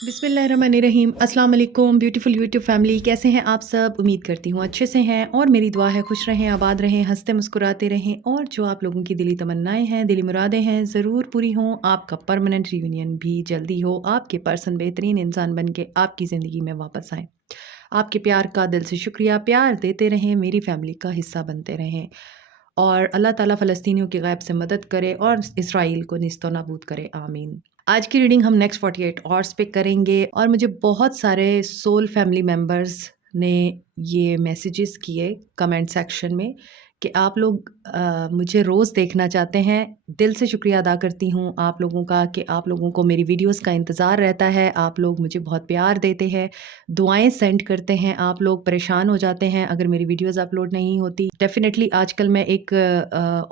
बिस्मिल्लाहिर्रहमानिर्रहीम। अस्सलाम वालेकुम ब्यूटीफुल यूट्यूब फैमिली, कैसे हैं आप सब? उम्मीद करती हूँ अच्छे से हैं और मेरी दुआ है खुश रहें, आबाद रहें, हंसते मुस्कुराते रहें और जो आप लोगों की दिली तमन्नाएं हैं, दिली मुरादें हैं, ज़रूर पूरी हों। आपका परमानेंट रियूनियन भी जल्दी हो, आपके पर्सन बेहतरीन इंसान बन के आपकी ज़िंदगी में वापस आएँ। आपके प्यार का दिल से शुक्रिया, प्यार देते रहें, मेरी फैमिली का हिस्सा बनते रहें और अल्लाह ताला फ़लस्तीनियों की गैब से मदद करे और इसराइल को निस्तो नाबूद करे, आमीन। आज की रीडिंग हम नेक्स्ट 48 आवर्स पे करेंगे और मुझे बहुत सारे सोल फैमिली मेंबर्स ने ये मैसेजेस किए कमेंट सेक्शन में कि आप लोग मुझे रोज़ देखना चाहते हैं। दिल से शुक्रिया अदा करती हूँ आप लोगों का कि आप लोगों को मेरी वीडियोस का इंतज़ार रहता है। आप लोग मुझे बहुत प्यार देते हैं, दुआएं सेंड करते हैं, आप लोग परेशान हो जाते हैं अगर मेरी वीडियोस अपलोड नहीं होती। डेफ़िनेटली आजकल मैं एक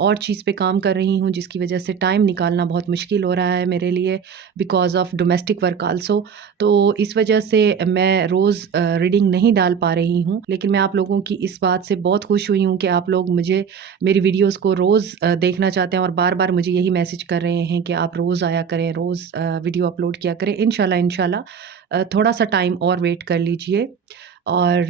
और चीज़ पे काम कर रही हूँ जिसकी वजह से टाइम निकालना बहुत मुश्किल हो रहा है मेरे लिए because of domestic work also. तो इस वजह से मैं रोज़ रीडिंग नहीं डाल पा रही हूँ, लेकिन मैं आप लोगों की इस बात से बहुत खुश हुई हूँ कि आप लोग मुझे मेरी वीडियोस को रोज़ देखना चाहते हैं और बार-बार मुझे यही मैसेज कर रहे हैं कि आप रोज़ आया करें, रोज़ वीडियो अपलोड किया करें। इंशाल्लाह थोड़ा-सा टाइम और वेट कर लीजिए और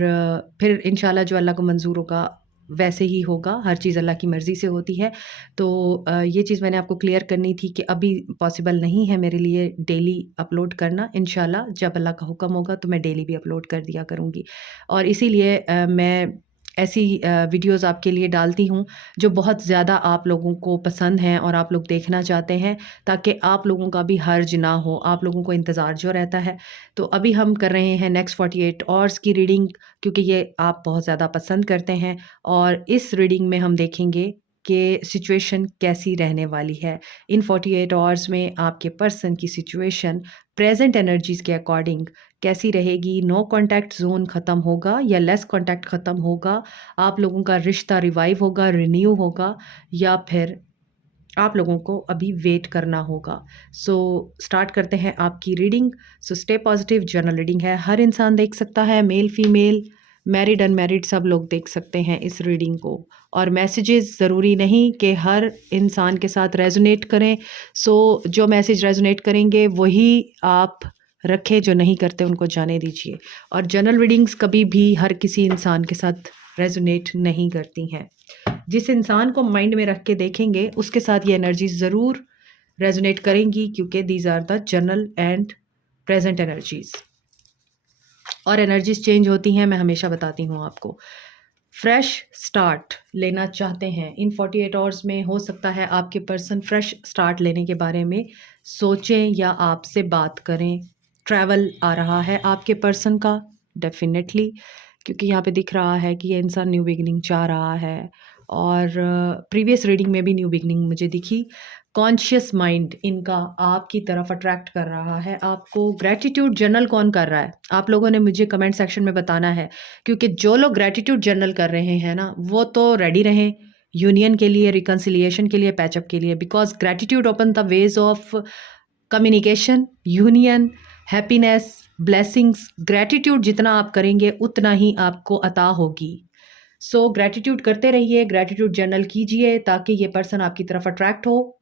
फिर इंशाल्लाह जो अल्लाह को मंज़ूर होगा वैसे ही होगा। हर चीज़ अल्लाह की मर्ज़ी से होती है। तो ये चीज़ मैंने आपको क्लियर करनी थी कि अभी पॉसिबल नहीं है मेरे लिए डेली अपलोड करना। इंशाल्लाह जब अल्लाह का हुक्म होगा तो मैं डेली भी अपलोड कर दिया करूँगी और इसीलिए मैं ऐसी वीडियोज़ आपके लिए डालती हूँ जो बहुत ज़्यादा आप लोगों को पसंद हैं और आप लोग देखना चाहते हैं, ताकि आप लोगों का भी हर्ज ना हो, आप लोगों को इंतज़ार जो रहता है। तो अभी हम कर रहे हैं नेक्स्ट 48 आवर्स की रीडिंग, क्योंकि ये आप बहुत ज़्यादा पसंद करते हैं और इस रीडिंग में हम देखेंगे कि सिचुएशन कैसी रहने वाली है। इन 48 आवर्स में आपके पर्सन की सिचुएशन प्रेज़ेंट एनर्जीज़ के अकॉर्डिंग कैसी रहेगी? नो कॉन्टैक्ट ज़ोन ख़त्म होगा या लेस कॉन्टैक्ट ख़त्म होगा? आप लोगों का रिश्ता रिवाइव होगा, रिन्यू होगा या फिर आप लोगों को अभी वेट करना होगा? सो स्टार्ट करते हैं आपकी reading. So stay positive, general reading है, हर इंसान देख सकता है, मेल फीमेल, मैरिड अनमैरिड सब लोग देख सकते हैं इस रीडिंग को और मैसेजेस ज़रूरी नहीं कि हर इंसान के साथ रेजोनेट करें। सो जो मैसेज रेजोनेट करेंगे वही आप रखें, जो नहीं करते उनको जाने दीजिए। और जनरल रीडिंग्स कभी भी हर किसी इंसान के साथ रेजोनेट नहीं करती हैं। जिस इंसान को माइंड में रख के देखेंगे उसके साथ ये एनर्जी ज़रूर रेजोनेट करेंगी, क्योंकि these are the general and present energies. और एनर्जीज चेंज होती हैं, मैं हमेशा बताती हूँ आपको। फ्रेश स्टार्ट लेना चाहते हैं इन 48 आवर्स में, हो सकता है आपके पर्सन फ्रेश स्टार्ट लेने के बारे में सोचें या आपसे बात करें। ट्रैवल आ रहा है आपके पर्सन का डेफिनेटली, क्योंकि यहाँ पे दिख रहा है कि ये इंसान न्यू बिगिनिंग चाह रहा है और प्रीवियस रीडिंग में भी न्यू बिगिनिंग मुझे दिखी। कॉन्शियस माइंड इनका आपकी तरफ अट्रैक्ट कर रहा है आपको। ग्रैटिट्यूड जर्नल कौन कर रहा है? आप लोगों ने मुझे कमेंट सेक्शन में बताना है, क्योंकि जो लोग ग्रैटिट्यूड जर्नल कर रहे हैं ना, वो तो रेडी रहें यूनियन के लिए, रिकन्सिलिएशन के लिए, पैचअप के लिए, because gratitude open the ways of communication, union, happiness, blessings. Gratitude जितना आप करेंगे उतना ही आपको अता होगी। सो ग्रैटिट्यूड करते रहिए, ग्रैटिट्यूड जर्नल कीजिए ताकि ये पर्सन आपकी तरफ अट्रैक्ट हो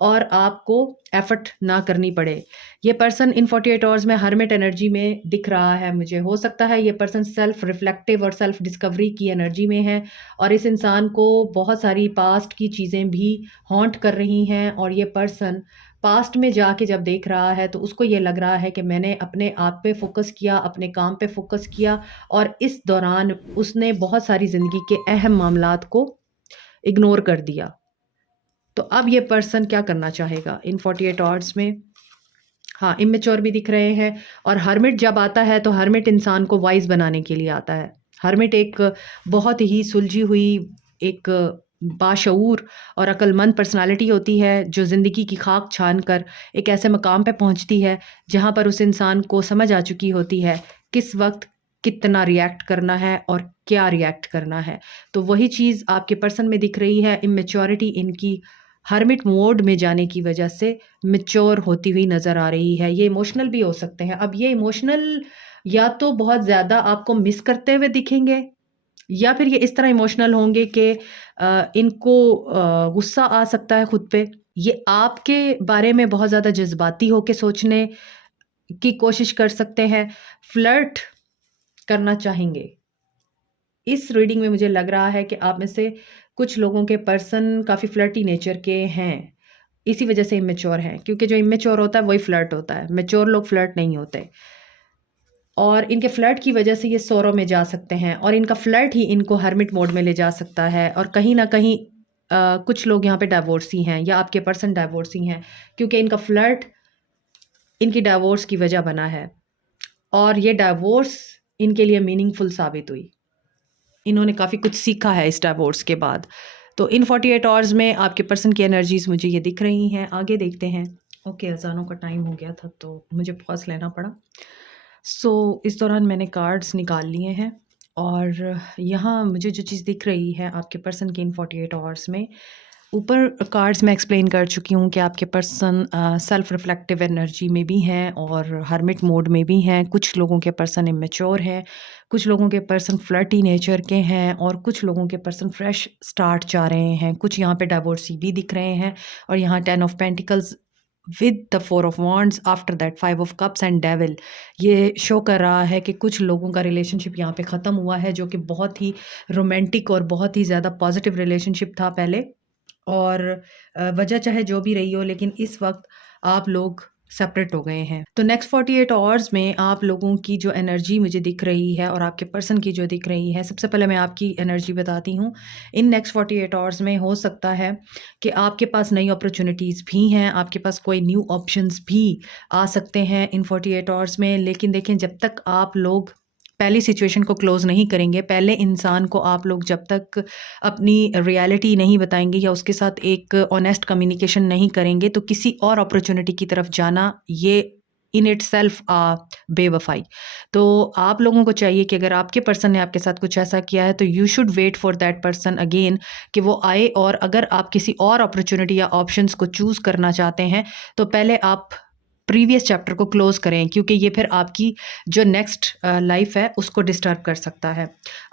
और आपको एफर्ट ना करनी पड़े। ये पर्सन इन 48 आवर्स में हर्मिट एनर्जी में दिख रहा है मुझे। हो सकता है ये पर्सन सेल्फ रिफ्लेक्टिव और सेल्फ डिस्कवरी की एनर्जी में है और इस इंसान को बहुत सारी पास्ट की चीज़ें भी हॉन्ट कर रही हैं और ये पर्सन पास्ट में जाके जब देख रहा है तो उसको ये लग रहा है कि मैंने अपने आप पे फोकस किया, अपने काम पे फोकस किया और इस दौरान उसने बहुत सारी ज़िंदगी के अहम मामलात को इग्नोर कर दिया। तो अब ये पर्सन क्या करना चाहेगा इन 48 आवर्स में? हाँ, इमेच्योर भी दिख रहे हैं और हर्मिट जब आता है तो हर्मिट इंसान को वाइज़ बनाने के लिए आता है। हर्मिट एक बहुत ही सुलझी हुई, एक बाशऊर और अक्लमंद पर्सनैलिटी होती है जो ज़िंदगी की खाक छान कर एक ऐसे मकाम पे पहुंचती है जहां पर उस इंसान को समझ आ चुकी होती है किस वक्त कितना रिएक्ट करना है और क्या रिएक्ट करना है। तो वही चीज़ आपके पर्सन में दिख रही है। इमेच्योरिटी इनकी हर्मिट मोड में जाने की वजह से मैच्योर होती हुई नज़र आ रही है। ये इमोशनल भी हो सकते हैं। अब ये इमोशनल या तो बहुत ज़्यादा आपको मिस करते हुए दिखेंगे या फिर ये इस तरह इमोशनल होंगे कि इनको गुस्सा आ सकता है खुद पे। ये आपके बारे में बहुत ज़्यादा जज़्बाती होके सोचने की कोशिश कर सकते हैं, फ्लर्ट करना चाहेंगे। इस रीडिंग में मुझे लग रहा है कि आप में से कुछ लोगों के पर्सन काफ़ी फ्लर्टी नेचर के हैं, इसी वजह से इमेच्योर हैं, क्योंकि जो इमेच्योर होता है वही फ्लर्ट होता है, मैच्योर लोग फ्लर्ट नहीं होते। और इनके फ्लर्ट की वजह से ये सोरो में जा सकते हैं, और इनका फ्लर्ट ही इनको हर्मिट मोड में ले जा सकता है। और कहीं ना कहीं कुछ लोग यहाँ पे डाइवोर्सी हैं, या आपके पर्सन डाइवोर्सी हैं, क्योंकि इनका फ्लर्ट इनकी डाइवोर्स की वजह बना है, और ये डाइवोर्स इनके लिए मीनिंगफुल साबित हुई। इन्होंने काफ़ी कुछ सीखा है इस डाइवोर्स के बाद। तो इन 48 आवर्स में आपके पर्सन की एनर्जीज मुझे ये दिख रही हैं। आगे देखते हैं। ओके, अजानों का टाइम हो गया था तो मुझे पॉज लेना पड़ा। इस दौरान मैंने कार्ड्स निकाल लिए हैं, और यहाँ मुझे जो चीज़ दिख रही है आपके पर्सन की इन 48 आवर्स में, ऊपर कार्ड्स में एक्सप्लेन कर चुकी हूँ कि आपके पर्सन सेल्फ रिफ्लेक्टिव एनर्जी में भी हैं और हर्मिट मोड में भी हैं। कुछ लोगों के पर्सन इमेच्योर हैं, कुछ लोगों के पर्सन फ्लर्टी नेचर के हैं, और कुछ लोगों के पर्सन फ्रेश स्टार्ट चाह रहे हैं। कुछ यहाँ पे डाइवोर्सी भी दिख रहे हैं, और यहाँ 10 of pentacles with the 4 of wands, after that 5 of cups and devil, ये शो कर रहा है कि कुछ लोगों का रिलेशनशिप यहाँ पे ख़त्म हुआ है, जो कि बहुत ही रोमांटिक और बहुत ही ज़्यादा पॉजिटिव रिलेशनशिप था पहले। और वजह चाहे जो भी रही हो, लेकिन इस वक्त आप लोग सेपरेट हो गए हैं। तो नेक्स्ट 48 आवर्स में आप लोगों की जो एनर्जी मुझे दिख रही है और आपके पर्सन की जो दिख रही है, सबसे पहले मैं आपकी एनर्जी बताती हूँ। इन नेक्स्ट 48 आवर्स में हो सकता है कि आपके पास नई अपॉर्चुनिटीज़ भी हैं, आपके पास कोई न्यू ऑप्शंस भी आ सकते हैं इन 48 आवर्स में। लेकिन देखें, जब तक आप लोग पहली सिचुएशन को क्लोज़ नहीं करेंगे, पहले इंसान को आप लोग जब तक अपनी रियलिटी नहीं बताएंगे या उसके साथ एक ऑनेस्ट कम्युनिकेशन नहीं करेंगे, तो किसी और अपॉर्चुनिटी की तरफ जाना ये इन इटसेल्फ बेवफाई। तो आप लोगों को चाहिए कि अगर आपके पर्सन ने आपके साथ कुछ ऐसा किया है, तो you should wait for that person again, कि वो आए। और अगर आप किसी और अपॉर्चुनिटी या ऑप्शंस को चूज़ करना चाहते हैं, तो पहले आप प्रीवियस चैप्टर को क्लोज़ करें, क्योंकि ये फिर आपकी जो नेक्स्ट लाइफ है उसको डिस्टर्ब कर सकता है।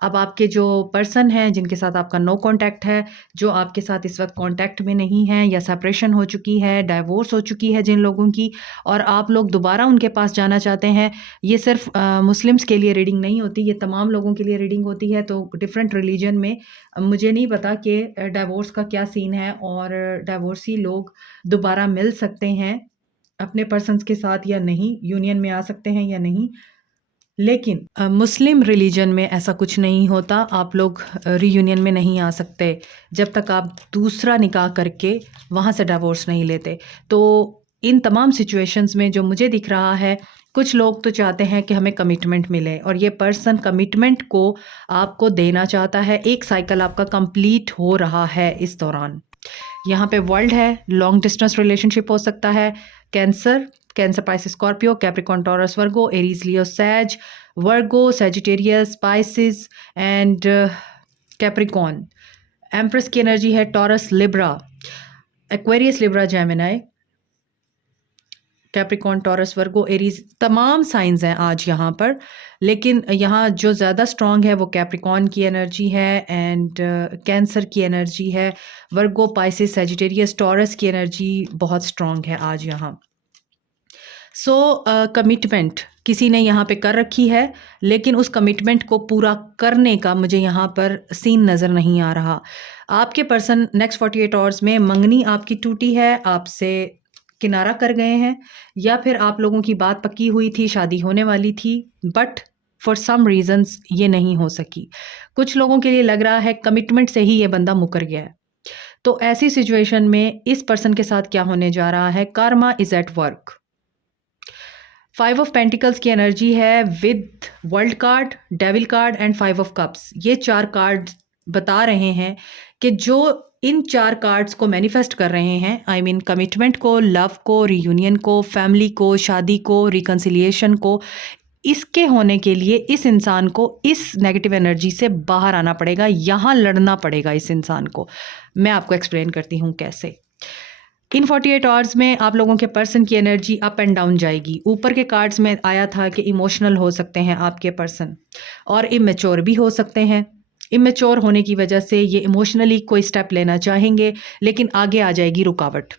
अब आपके जो पर्सन हैं जिनके साथ आपका नो कांटेक्ट है, जो आपके साथ इस वक्त कांटेक्ट में नहीं हैं, या सेपरेशन हो चुकी है, डाइवोर्स हो चुकी है जिन लोगों की, और आप लोग दोबारा उनके पास जाना चाहते हैं, ये सिर्फ मुस्लिम्स के लिए रीडिंग नहीं होती, ये तमाम लोगों के लिए रीडिंग होती है। तो डिफरेंट रिलीजन में मुझे नहीं पता कि डाइवोर्स का क्या सीन है, और डाइवोर्सी लोग दोबारा मिल सकते हैं अपने पर्सन्स के साथ या नहीं, यूनियन में आ सकते हैं या नहीं। लेकिन मुस्लिम रिलीजन में ऐसा कुछ नहीं होता, आप लोग रीयूनियन में नहीं आ सकते जब तक आप दूसरा निकाह करके वहाँ से डिवोर्स नहीं लेते। तो इन तमाम सिचुएशंस में जो मुझे दिख रहा है, कुछ लोग तो चाहते हैं कि हमें कमिटमेंट मिले, और ये पर्सन कमिटमेंट को आपको देना चाहता है। एक साइकिल आपका कंप्लीट हो रहा है इस दौरान। यहाँ पे वर्ल्ड है, लॉन्ग डिस्टेंस रिलेशनशिप हो सकता है, Cancer, Pisces, Scorpio, Capricorn, Taurus, Virgo, Aries, Leo, Sag, Virgo, Sagittarius, Pisces and Capricorn. Empress की एनर्जी है Taurus, Libra, Aquarius, Libra, Gemini, Capricorn, Taurus, Virgo, Aries, तमाम साइंस हैं आज यहाँ पर। लेकिन यहाँ जो ज़्यादा स्ट्रॉन्ग है वो कैप्रिकॉर्न की एनर्जी है, एंड कैंसर की एनर्जी है, वर्गो, पाइसिस, सेजिटेरियस, टॉरस की एनर्जी बहुत स्ट्रॉन्ग है आज यहाँ। कमिटमेंट किसी ने यहाँ पे कर रखी है, लेकिन उस कमिटमेंट को पूरा करने का मुझे यहाँ पर सीन नज़र नहीं आ रहा। आपके पर्सन नेक्स्ट 48 आवर्स में मंगनी आपकी टूटी है, आपसे किनारा कर गए हैं, या फिर आप लोगों की बात पक्की हुई थी, शादी होने वाली थी, बट फॉर सम रीजंस ये नहीं हो सकी। कुछ लोगों के लिए लग रहा है कमिटमेंट से ही ये बंदा मुकर गया है। तो ऐसी सिचुएशन में इस पर्सन के साथ क्या होने जा रहा है? Karma is at work. 5 of pentacles की एनर्जी है with world card, devil card and 5 of cups. ये 4 कार्ड बता रहे हैं कि जो इन 4 कार्ड्स को मैनिफेस्ट कर रहे हैं, आई मीन कमिटमेंट को, लव को, रीयूनियन को, फैमिली को, शादी को, रिकन्सिलिएशन को, इसके होने के लिए इस इंसान को इस नेगेटिव एनर्जी से बाहर आना पड़ेगा, यहाँ लड़ना पड़ेगा इस इंसान को। मैं आपको एक्सप्लेन करती हूँ कैसे। इन 48 आवर्स में आप लोगों के पर्सन की एनर्जी अप एंड डाउन जाएगी। ऊपर के कार्ड्स में आया था कि इमोशनल हो सकते हैं आपके पर्सन, और इमेच्योर भी हो सकते हैं। इमेच्योर होने की वजह से ये इमोशनली कोई स्टेप लेना चाहेंगे, लेकिन आगे आ जाएगी रुकावट।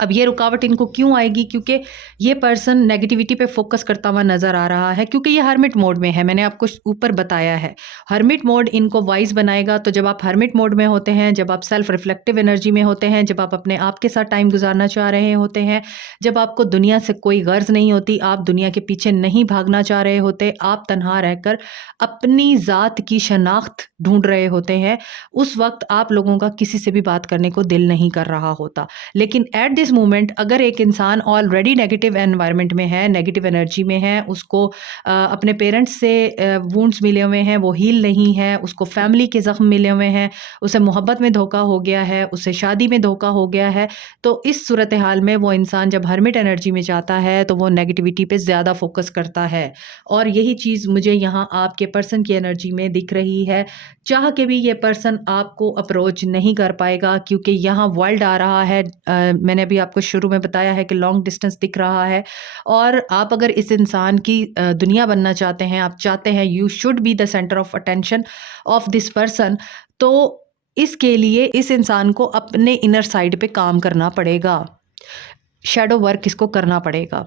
अब ये रुकावट इनको क्यों आएगी? क्योंकि ये पर्सन नेगेटिविटी पे फ़ोकस करता हुआ नज़र आ रहा है, क्योंकि ये हर्मिट मोड में है, मैंने आपको ऊपर बताया है। हर्मिट मोड इनको वाइज़ बनाएगा, तो जब आप हर्मिट मोड में होते हैं, जब आप सेल्फ रिफ्लेक्टिव एनर्जी में होते हैं, जब आप अपने आप के साथ टाइम गुज़ारना चाह रहे होते हैं, जब आपको दुनिया से कोई गर्ज़ नहीं होती, आप दुनिया के पीछे नहीं भागना चाह रहे होते, आप तन्हा रहकर अपनी ज़ात की शनाख्त ढूँढ रहे होते हैं, उस वक़्त आप लोगों का किसी से भी बात करने को दिल नहीं कर रहा होता। लेकिन एट दिस मोमेंट अगर एक इंसान ऑलरेडी नेगेटिव एनवायरनमेंट में है, नेगेटिव एनर्जी में है, उसको अपने पेरेंट्स से वुंड्स मिले हुए हैं, वो हील नहीं है, उसको फैमिली के ज़ख्म मिले हुए हैं, उसे मोहब्बत में धोखा हो गया है, उसे शादी में धोखा हो गया है, तो इस सूरत हाल में वो इंसान जब हर्मिट एनर्जी में जाता है तो वो नेगेटिविटी पे ज़्यादा फोकस करता है। और यही चीज़ मुझे यहाँ आपके पर्सन की एनर्जी में दिख रही है। चाह के भी ये पर्सन आपको अप्रोच नहीं कर पाएगा, क्योंकि यहाँ वर्ल्ड आ रहा है। मैंने अभी आपको शुरू में बताया है कि लॉन्ग डिस्टेंस दिख रहा है, और आप अगर इस इंसान की दुनिया बनना चाहते हैं, आप चाहते हैं you should be the centre of attention of this person, तो इसके लिए इस इंसान को अपने इनर साइड पे काम करना पड़ेगा, शैडो वर्क इसको करना पड़ेगा।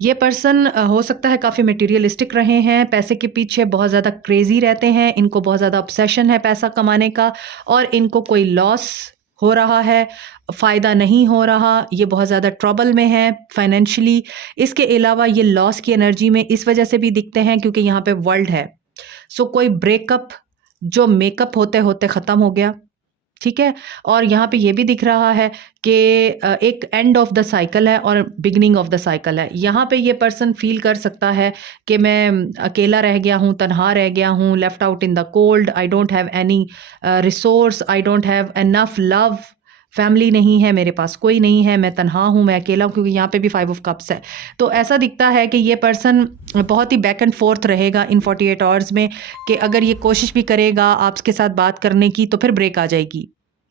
ये पर्सन हो सकता है काफ़ी मटेरियलिस्टिक रहे हैं, पैसे के पीछे बहुत ज़्यादा क्रेज़ी रहते हैं, इनको बहुत ज़्यादा ऑब्सेशन है पैसा कमाने का, और इनको कोई लॉस हो रहा है, फ़ायदा नहीं हो रहा, ये बहुत ज़्यादा ट्रबल में है फाइनेंशियली। इसके अलावा ये लॉस की एनर्जी में इस वजह से भी दिखते हैं क्योंकि यहाँ पे वर्ल्ड है। सो कोई ब्रेकअप जो मेकअप होते-होते ख़त्म हो गया, ठीक है? और यहाँ पे ये भी दिख रहा है कि एक एंड ऑफ द साइकिल है और बिगिनिंग ऑफ द साइकिल है। यहाँ पे ये पर्सन फ़ील कर सकता है कि मैं अकेला रह गया हूँ, तन्हा रह गया हूँ, left out in the cold, I don't have any resource, I don't have enough love, family नहीं है, मेरे पास कोई नहीं है, मैं तन्हा हूँ, मैं अकेला हूँ, क्योंकि यहाँ पे भी 5 ऑफ कप्स है। तो ऐसा दिखता है कि ये पर्सन बहुत ही बैक एंड फोर्थ रहेगा इन 48 आवर्स में, कि अगर ये कोशिश भी करेगा आपके साथ बात करने की, तो फिर ब्रेक आ जाएगी,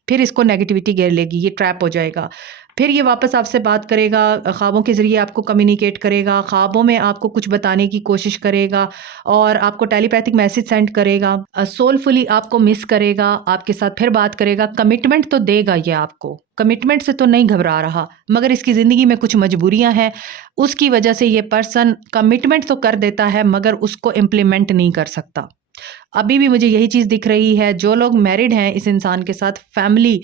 फिर इसको नेगेटिविटी घेर लेगी, ये ट्रैप हो जाएगा। फिर ये वापस आपसे बात करेगा, ख्वाबों के ज़रिए आपको कम्युनिकेट करेगा, ख्वाबों में आपको कुछ बताने की कोशिश करेगा और आपको टेलीपैथिक मैसेज सेंड करेगा, सोलफुली आपको मिस करेगा, आपके साथ फिर बात करेगा, कमिटमेंट तो देगा ये आपको, कमिटमेंट से तो नहीं घबरा रहा, मगर इसकी ज़िंदगी में कुछ मजबूरियाँ हैं, उसकी वजह से ये पर्सन कमिटमेंट तो कर देता है मगर उसको इम्प्लीमेंट नहीं कर सकता। अभी भी मुझे यही चीज़ दिख रही है। जो लोग मैरिड हैं इस इंसान के साथ, फैमिली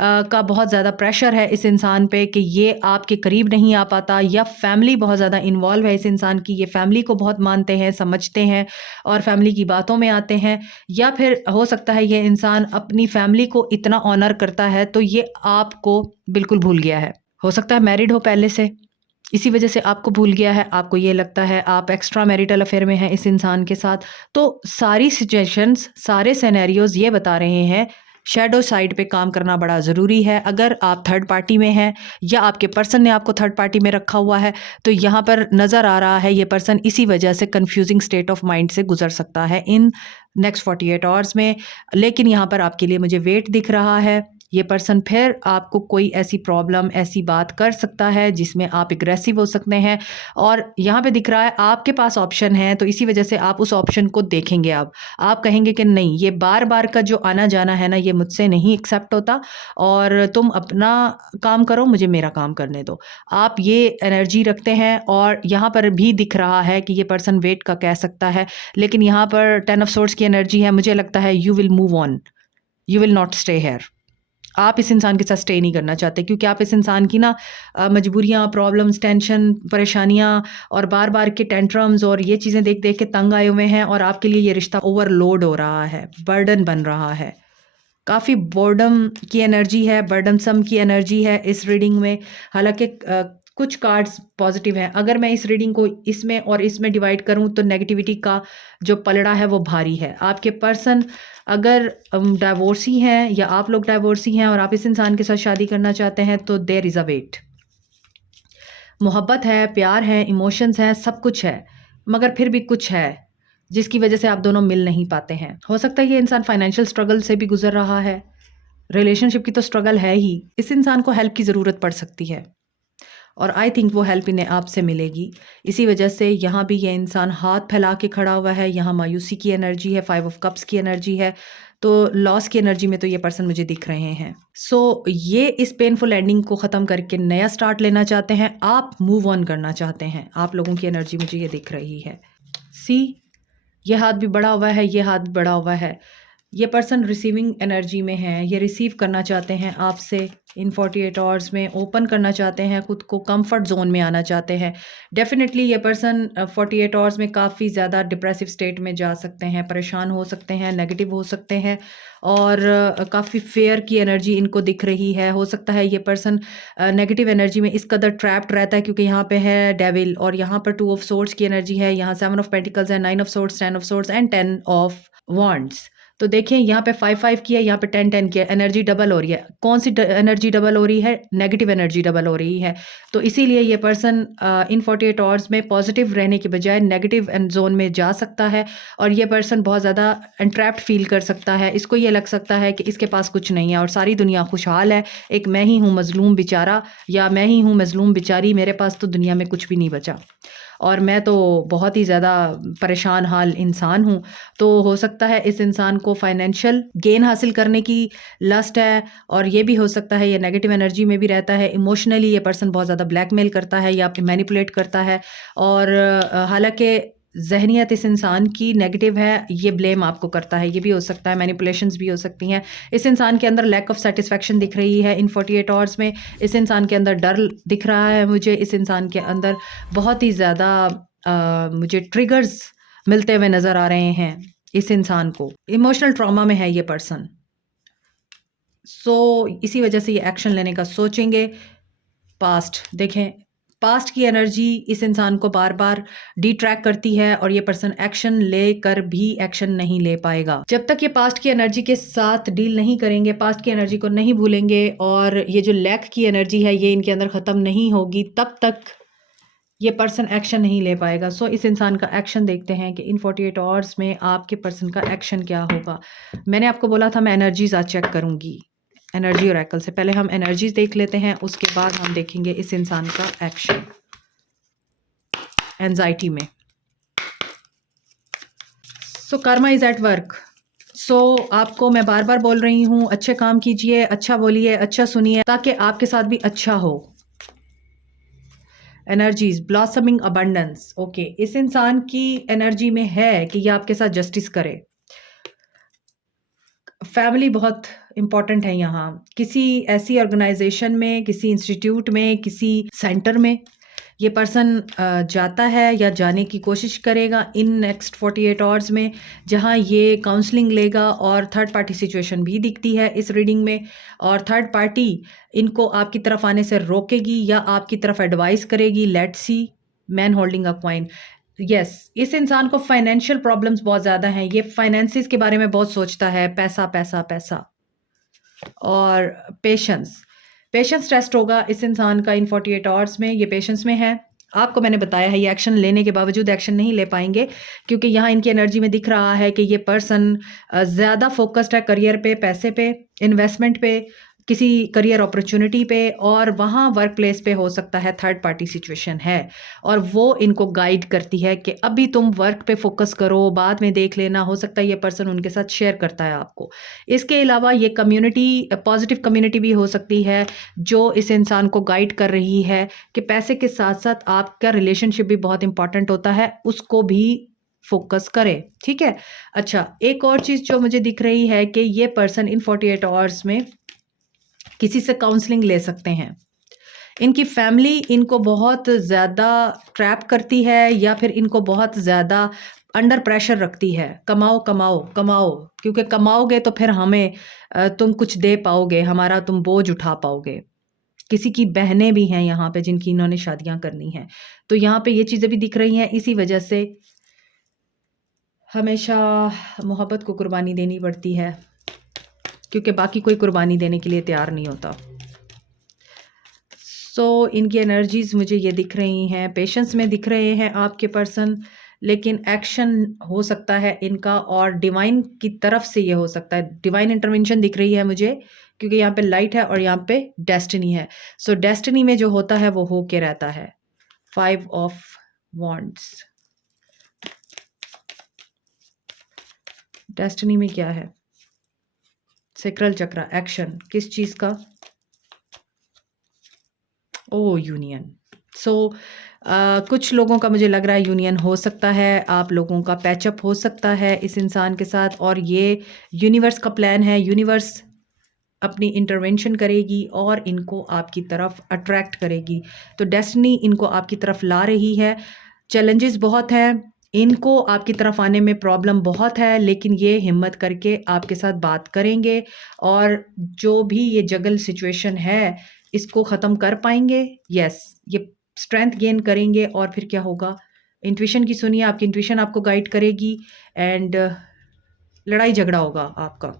का बहुत ज़्यादा प्रेशर है इस इंसान पे कि ये आपके करीब नहीं आ पाता, या फैमिली बहुत ज़्यादा इन्वॉल्व है इस इंसान की, ये फैमिली को बहुत मानते हैं, समझते हैं और फैमिली की बातों में आते हैं, या फिर हो सकता है ये इंसान अपनी फैमिली को इतना ऑनर करता है तो ये आपको बिल्कुल भूल गया है। हो सकता है मैरिड हो पहले से, इसी वजह से आपको भूल गया है, आपको ये लगता है आप एक्स्ट्रा मैरिटल अफेयर में हैं इस इंसान के साथ। तो सारी सिचुएशंस, सारे सिनेरियोज़ ये बता रहे हैं शैडो साइड पे काम करना बड़ा ज़रूरी है। अगर आप थर्ड पार्टी में हैं या आपके पर्सन ने आपको थर्ड पार्टी में रखा हुआ है, तो यहाँ पर नज़र आ रहा है ये पर्सन इसी वजह से कन्फ्यूजिंग स्टेट ऑफ माइंड से गुजर सकता है इन नेक्स्ट 48 आवर्स में। लेकिन यहाँ पर आपके लिए मुझे वेट दिख रहा है। ये पर्सन फिर आपको कोई ऐसी प्रॉब्लम, ऐसी बात कर सकता है जिसमें आप एग्रेसिव हो सकते हैं, और यहाँ पे दिख रहा है आपके पास ऑप्शन है, तो इसी वजह से आप उस ऑप्शन को देखेंगे। अब आप कहेंगे कि नहीं, ये बार बार का जो आना जाना है ना, ये मुझसे नहीं एक्सेप्ट होता, और तुम अपना काम करो, मुझे मेरा काम करने दो। आप ये एनर्जी रखते हैं, और यहाँ पर भी दिख रहा है कि ये पर्सन वेट का कह सकता है, लेकिन यहाँ पर 10 ऑफ सोर्ड्स की एनर्जी है। मुझे लगता है you will move on, you will not stay here. आप इस इंसान के साथ स्टे नहीं करना चाहते, क्योंकि आप इस इंसान की ना मजबूरियाँ, प्रॉब्लम्स, टेंशन, परेशानियाँ और बार बार के टेंट्रम्स और ये चीज़ें देख देख के तंग आए हुए हैं, और आपके लिए ये रिश्ता ओवरलोड हो रहा है, बर्डन बन रहा है। काफ़ी बोर्डम की एनर्जी है, बर्डनसम की एनर्जी है इस रीडिंग में। हालांकि कुछ कार्ड्स पॉजिटिव हैं। अगर मैं इस रीडिंग को इसमें और इसमें डिवाइड करूं तो नेगेटिविटी का जो पलड़ा है वो भारी है। आपके पर्सन अगर डाइवोर्सी हैं, या आप लोग डाइवोर्सी हैं और आप इस इंसान के साथ शादी करना चाहते हैं, तो देयर इज़ अ वेट। मोहब्बत है, प्यार है, इमोशंस हैं, सब कुछ है, मगर फिर भी कुछ है जिसकी वजह से आप दोनों मिल नहीं पाते हैं। हो सकता है ये इंसान फाइनेंशियल स्ट्रगल से भी गुजर रहा है, रिलेशनशिप की तो स्ट्रगल है ही। इस इंसान को हेल्प की ज़रूरत पड़ सकती है, और आई थिंक वो हेल्प इन्हें आपसे मिलेगी। इसी वजह से यहाँ भी ये इंसान हाथ फैला के खड़ा हुआ है। यहाँ मायूसी की एनर्जी है, 5 ऑफ कप्स की एनर्जी है। तो लॉस की एनर्जी में तो ये पर्सन मुझे दिख रहे हैं। सो ये इस पेनफुल एंडिंग को ख़त्म करके नया स्टार्ट लेना चाहते हैं, आप मूव ऑन करना चाहते हैं। आप लोगों की एनर्जी मुझे ये दिख रही है। सी, ये हाथ भी बढ़ा हुआ है, ये हाथ भी बढ़ा हुआ है। ये पर्सन रिसीविंग एनर्जी में है, ये रिसीव करना चाहते हैं आपसे इन 48 आवर्स में, ओपन करना चाहते हैं, खुद को कंफर्ट जोन में आना चाहते हैं। डेफिनेटली ये पर्सन 48 आवर्स में काफ़ी ज़्यादा डिप्रेसिव स्टेट में जा सकते हैं, परेशान हो सकते हैं, नेगेटिव हो सकते हैं और काफ़ी फेयर की एनर्जी इनको दिख रही है। हो सकता है ये पर्सन नेगेटिव एनर्जी में इस कदर ट्रैप्ड रहता है क्योंकि यहाँ पे है डेविल और यहाँ पर 2 ऑफ सोर्ड्स की एनर्जी है, यहाँ 7 ऑफ पेंटिकल्स है, 9 of swords, 10 of swords and 10 of wands. तो देखिए यहाँ पे 5-5 की है, यहाँ पे 10-10 की है, एनर्जी डबल हो रही है। कौन सी एनर्जी डबल हो रही है? नेगेटिव एनर्जी डबल हो रही है। तो इसीलिए ये पर्सन इन 48 आवर्स में पॉजिटिव रहने के बजाय नेगेटिव जोन में जा सकता है और ये पर्सन बहुत ज़्यादा एंट्रैप्ड फील कर सकता है। इसको ये लग सकता है कि इसके पास कुछ नहीं है और सारी दुनिया खुशहाल है, एक मैं ही हूँ मजलूम बेचारा या मैं ही हूँ मजलूम बेचारी, मेरे पास तो दुनिया में कुछ भी नहीं बचा और मैं तो बहुत ही ज़्यादा परेशान हाल इंसान हूँ। तो हो सकता है इस इंसान को फाइनेंशियल गेन हासिल करने की लस्ट है और ये भी हो सकता है ये नेगेटिव एनर्जी में भी रहता है। इमोशनली ये पर्सन बहुत ज़्यादा ब्लैकमेल करता है या मैनिपुलेट करता है और हालांकि ज़हनियत इस इंसान की नेगेटिव है, ये ब्लेम आपको करता है, ये भी हो सकता है, मैनिपुलेशंस भी हो सकती हैं। इस इंसान के अंदर लैक ऑफ सेटिस्फेक्शन दिख रही है इन 48 आवर्स में। इस इंसान के अंदर डर दिख रहा है मुझे, इस इंसान के अंदर बहुत ही ज़्यादा मुझे ट्रिगर्स मिलते हुए नज़र आ रहे हैं। इस इंसान को इमोशनल ट्रॉमा में है ये पर्सन। सो इसी वजह से ये एक्शन लेने का सोचेंगे। पास्ट देखें, पास्ट की एनर्जी इस इंसान को बार बार डिट्रैक्ट करती है और ये पर्सन एक्शन लेकर भी एक्शन नहीं ले पाएगा। जब तक ये पास्ट की एनर्जी के साथ डील नहीं करेंगे, पास्ट की एनर्जी को नहीं भूलेंगे और ये जो लैक की एनर्जी है ये इनके अंदर ख़त्म नहीं होगी, तब तक ये पर्सन एक्शन नहीं ले पाएगा। सो इस इंसान का एक्शन देखते हैं कि इन 48 आवर्स में आपके पर्सन का एक्शन क्या होगा। मैंने आपको बोला था मैं एनर्जीज आज चेक करूंगी, एनर्जी ओरेकल से। पहले हम एनर्जीज देख लेते हैं, उसके बाद हम देखेंगे इस इंसान का एक्शन एंजाइटी में। सो कर्मा इज एट वर्क। सो आपको मैं बार बार बोल रही हूँ, अच्छे काम कीजिए, अच्छा बोलिए, अच्छा सुनिए ताकि आपके साथ भी अच्छा हो। Energies blossoming abundance. ओके, इस इंसान की एनर्जी में है कि ये आपके साथ जस्टिस करे। फैमिली बहुत इम्पॉर्टेंट है यहाँ, किसी ऐसी ऑर्गेनाइजेशन में, किसी इंस्टीट्यूट में, किसी सेंटर में ये पर्सन जाता है या जाने की कोशिश करेगा इन नेक्स्ट 48 आवर्स में, जहाँ ये काउंसलिंग लेगा और थर्ड पार्टी सिचुएशन भी दिखती है इस रीडिंग में। और थर्ड पार्टी इनको आपकी तरफ आने से रोकेगी या आपकी तरफ एडवाइस करेगी। Let's see, man holding a coin. Yes, इस इंसान को फाइनेंशियल प्रॉब्लम्स बहुत ज़्यादा हैं, ये फाइनेंसिस के बारे में बहुत सोचता है, पैसा पैसा पैसा। और पेशेंस, पेशेंस टेस्ट होगा इस इंसान का इन 48 आवर्स में। ये पेशेंस में है। आपको मैंने बताया है ये एक्शन लेने के बावजूद एक्शन नहीं ले पाएंगे क्योंकि यहाँ इनकी एनर्जी में दिख रहा है कि ये पर्सन ज़्यादा फोकस्ड है करियर पे, पैसे पे, इन्वेस्टमेंट पे, किसी करियर अपॉर्चुनिटी पे और वहाँ वर्क प्लेस पे हो सकता है थर्ड पार्टी सिचुएशन है और वो इनको गाइड करती है कि अभी तुम वर्क पे फोकस करो, बाद में देख लेना। हो सकता है ये पर्सन उनके साथ शेयर करता है आपको। इसके अलावा ये कम्युनिटी, पॉजिटिव कम्युनिटी भी हो सकती है जो इस इंसान को गाइड कर रही है कि पैसे के साथ साथ आपका रिलेशनशिप भी बहुत इंपॉर्टेंट होता है, उसको भी फोकस करें। ठीक है। अच्छा, एक और चीज़ जो मुझे दिख रही है कि ये पर्सन इन 48 आवर्स में किसी से काउंसलिंग ले सकते हैं। इनकी फैमिली इनको बहुत ज़्यादा ट्रैप करती है या फिर इनको बहुत ज़्यादा अंडर प्रेशर रखती है, कमाओ कमाओ कमाओ, क्योंकि कमाओगे तो फिर हमें तुम कुछ दे पाओगे, हमारा तुम बोझ उठा पाओगे। किसी की बहनें भी हैं यहाँ पे जिनकी इन्होंने शादियां करनी है, तो यहाँ पे ये चीज़ें भी दिख रही हैं। इसी वजह से हमेशा मोहब्बत को कुर्बानी देनी पड़ती है क्योंकि बाकी कोई कुर्बानी देने के लिए तैयार नहीं होता। सो इनकी एनर्जीज मुझे ये दिख रही हैं, पेशेंस में दिख रहे हैं आपके पर्सन, लेकिन एक्शन हो सकता है इनका और डिवाइन की तरफ से ये हो सकता है। डिवाइन इंटरवेंशन दिख रही है मुझे क्योंकि यहाँ पे लाइट है और यहाँ पे डेस्टिनी है। सो डेस्टिनी में जो होता है वो हो के रहता है। 5 ऑफ वॉन्ड्स, डेस्टिनी में क्या है? सेक्रल चक्र एक्शन किस चीज़ का? ओ यूनियन। सो कुछ लोगों का मुझे लग रहा है यूनियन हो सकता है, आप लोगों का पैचअप हो सकता है इस इंसान के साथ, और ये यूनिवर्स का प्लान है। यूनिवर्स अपनी इंटरवेंशन करेगी और इनको आपकी तरफ अट्रैक्ट करेगी। तो डेस्टिनी इनको आपकी तरफ ला रही है। चैलेंजेस बहुत हैं, इनको आपकी तरफ आने में प्रॉब्लम बहुत है, लेकिन ये हिम्मत करके आपके साथ बात करेंगे और जो भी ये जगल सिचुएशन है इसको ख़त्म कर पाएंगे। यस, ये स्ट्रेंथ गेन करेंगे और फिर क्या होगा? इंट्यूशन की सुनिए, आपकी इंट्यूशन आपको गाइड करेगी एंड लड़ाई झगड़ा होगा आपका।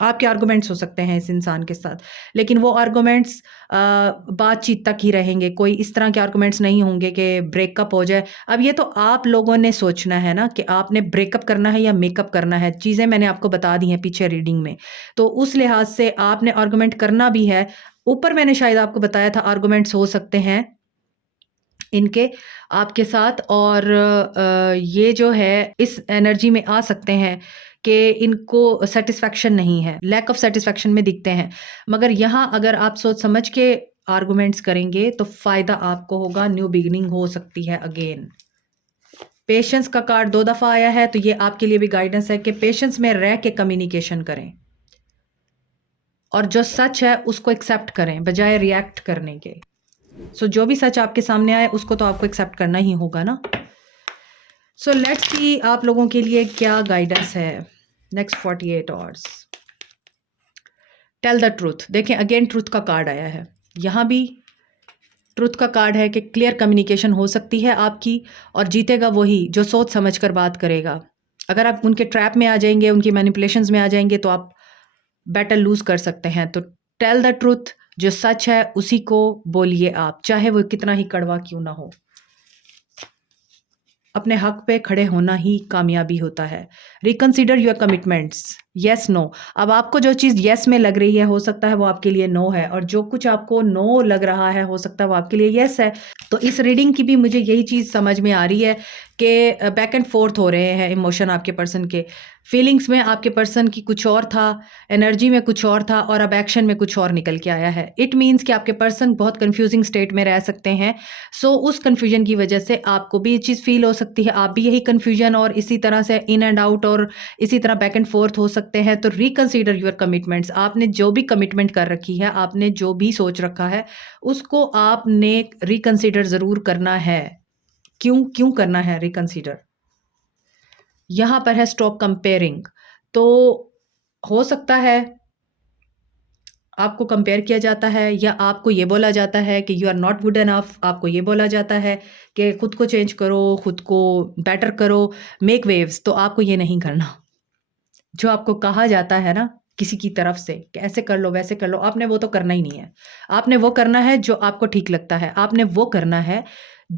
आपके आर्गुमेंट्स हो सकते हैं इस इंसान के साथ, लेकिन वो आर्गुमेंट्स बातचीत तक ही रहेंगे। कोई इस तरह के आर्गुमेंट्स नहीं होंगे कि ब्रेकअप हो जाए। अब ये तो आप लोगों ने सोचना है ना कि आपने ब्रेकअप करना है या मेकअप करना है। चीज़ें मैंने आपको बता दी हैं पीछे रीडिंग में, तो उस लिहाज से आपने आर्गुमेंट करना भी है। ऊपर मैंने शायद आपको बताया था आर्गुमेंट्स हो सकते हैं इनके आपके साथ, और ये जो है इस एनर्जी में आ सकते हैं कि इनको सेटिस्फैक्शन नहीं है, लैक ऑफ सेटिस्फैक्शन में दिखते हैं। मगर यहाँ अगर आप सोच समझ के आर्गुमेंट्स करेंगे तो फ़ायदा आपको होगा, न्यू बिगिनिंग हो सकती है अगेन। पेशेंस का कार्ड 2 दफ़ा आया है, तो ये आपके लिए भी गाइडेंस है कि पेशेंस में रह के कम्युनिकेशन करें और जो सच है उसको एक्सेप्ट करें बजाय रिएक्ट करने के। सो जो भी सच आपके सामने आए उसको तो आपको एक्सेप्ट करना ही होगा ना। सो लेट्स सी आप लोगों के लिए क्या गाइडेंस है next 48 hours. Tell the truth. देखें अगेन ट्रूथ का कार्ड आया है, यहाँ भी ट्रूथ का कार्ड है कि क्लियर कम्युनिकेशन हो सकती है आपकी, और जीतेगा वही जो सोच समझ कर बात करेगा। अगर आप उनके ट्रैप में आ जाएंगे, उनकी मैनिपुलेशंस में आ जाएंगे, तो आप बैटल लूज कर सकते हैं। तो टेल द ट्रूथ, जो सच है उसी को बोलिए आप, चाहे वो कितना ही कड़वा क्यों ना हो। अपने हक पे खड़े होना ही कामयाबी होता है। Reconsider your commitments, yes no. अब आपको जो चीज़ येस में लग रही है हो सकता है वो आपके लिए नो है, और जो कुछ आपको नो लग रहा है हो सकता है वो आपके लिए येस है। तो इस रीडिंग की भी मुझे यही चीज़ समझ में आ रही है कि बैक एंड फोर्थ हो रहे हैं इमोशन आपके पर्सन के। फीलिंग्स में आपके पर्सन की कुछ और था, एनर्जी में कुछ और था, और अब एक्शन में कुछ और निकल के आया है। इट मीन्स कि आपके पर्सन बहुत कंफ्यूजिंग स्टेट में रह सकते हैं। सो उस कंफ्यूजन की वजह से आपको भी ये चीज़ फील हो सकती है, आप भी यही कंफ्यूजन और इसी तरह से इन एंड आउट और इसी तरह बैक एंड फोर्थ हो सकते हैं। तो रिकंसीडर योर कमिटमेंट्स। आपने जो भी कमिटमेंट कर रखी है, आपने जो भी सोच रखा है, उसको आपने रिकंसीडर ज़रूर करना है। क्यों करना है रिकंसीडर? यहाँ पर है स्टॉप कंपेयरिंग। तो हो सकता है आपको कंपेयर किया जाता है, या आपको ये बोला जाता है कि you are not good enough. आपको ये बोला जाता है कि खुद को चेंज करो, खुद को बेटर करो, मेक वेव्स। तो आपको ये नहीं करना। जो आपको कहा जाता है ना किसी की तरफ से कि ऐसे कर लो वैसे कर लो, आपने वो तो करना ही नहीं है। आपने वो करना है जो आपको ठीक लगता है, आपने वो करना है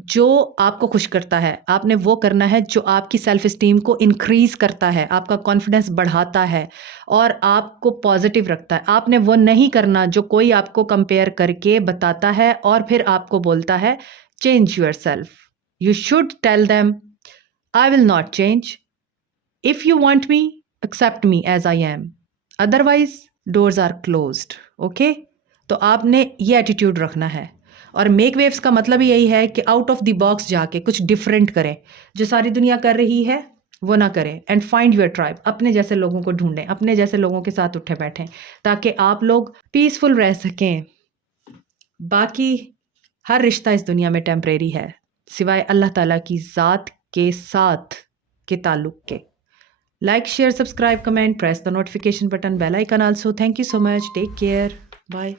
जो आपको खुश करता है, आपने वो करना है जो आपकी सेल्फ इस्टीम को इंक्रीज करता है, आपका कॉन्फिडेंस बढ़ाता है और आपको पॉजिटिव रखता है। आपने वो नहीं करना जो कोई आपको कंपेयर करके बताता है और फिर आपको बोलता है change yourself. You should tell them I will not change. If you want me, accept me as I am, otherwise doors are closed. Okay, तो आपने ये एटीट्यूड रखना है। और मेक वेव्स का मतलब यही है कि आउट ऑफ द बॉक्स जाके कुछ डिफरेंट करें, जो सारी दुनिया कर रही है वो ना करें। एंड फाइंड योर ट्राइब, अपने जैसे लोगों को ढूंढें, अपने जैसे लोगों के साथ उठे बैठें, ताकि आप लोग पीसफुल रह सकें। बाकी हर रिश्ता इस दुनिया में टेम्परेरी है, सिवाय अल्लाह ताला की ज़ात के साथ के ताल्लुक के। Like, share, subscribe, comment, press the notification button, bell icon also. Thank you so much. Take care. Bye.